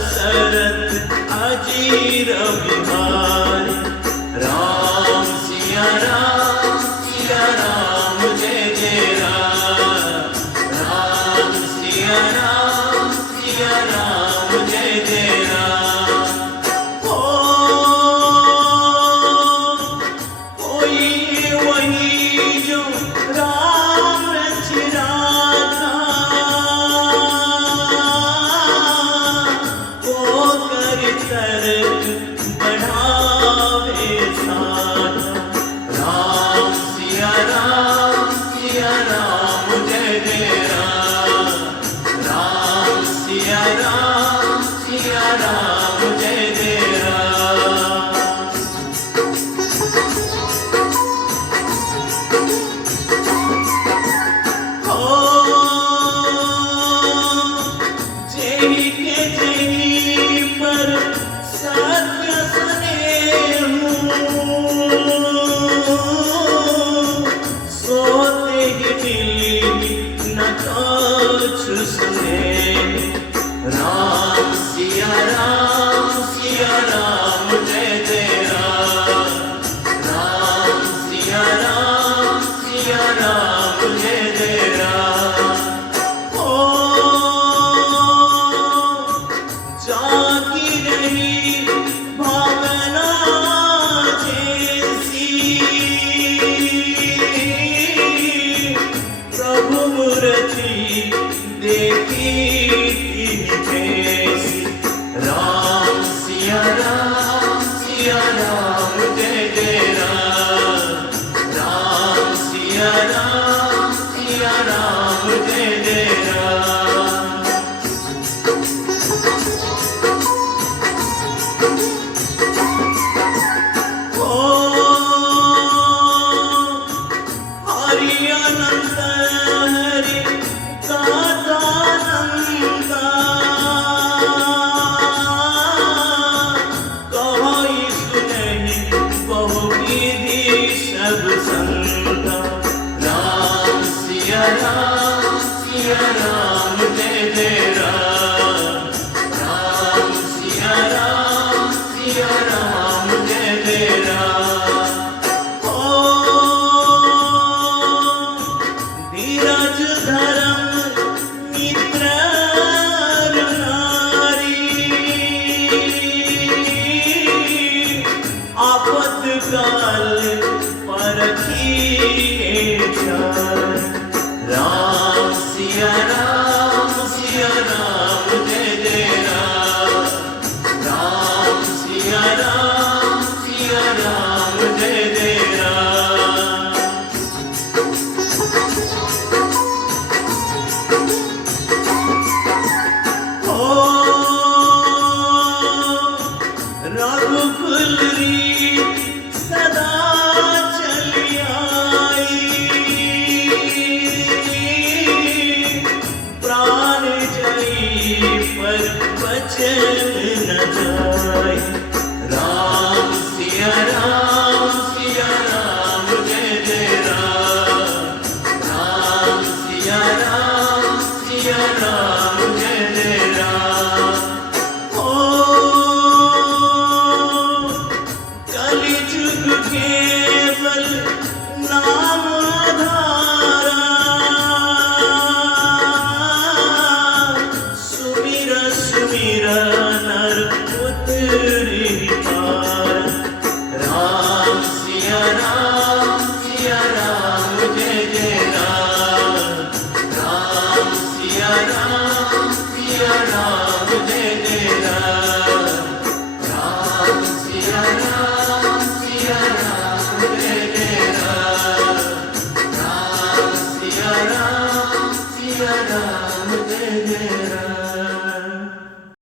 दशरथ अजीर बिहारी। राम सिया राम जय जय राम। राम सिया राम जय जय राम। हो कोई वही जो राम रचिराता, वो कर तर्क बढ़ावे साथा। राम सिया राम जय जय राम। राम सिया राम जय जय राम। हो जेहि के जेहि पर सत्य स्नेहु, सोते ही दिली न कछु स्नेह। राम सिया राम जय जय राम। राम सिया राम जय जय राम। हो जागी रही भावना जैसी, प्रभु मूर्ति देखी तिन जैसी। राम सिया राम जय जय राम। राम सिया राम जय जय राम। ओ हरि अनंत हरि सदानंदा, कहि सुनहि बहु विधि सब संता। राम सिया राम जय जय राम। राम सिया राम जय जय राम। ओ धीरज धर्म मित्र नारी, आपद काल परखिए चार। राम सिया राम जय जय राम। राम सिया राम जय जय राम। हो रघुकुल रीत सदा चली आई, प्राण जई पर वचन न जाई। राम सिया राम जय जय राम। राम सिया राम जय जय राम। हो कलिजुग केवल नाम आधारा, सुमिर नर उतरि पार। राम सिया राम जय जय राम। राम सिया राम जय जय राम। राम सिया राम जय जय राम। राम सिया राम जय जय राम।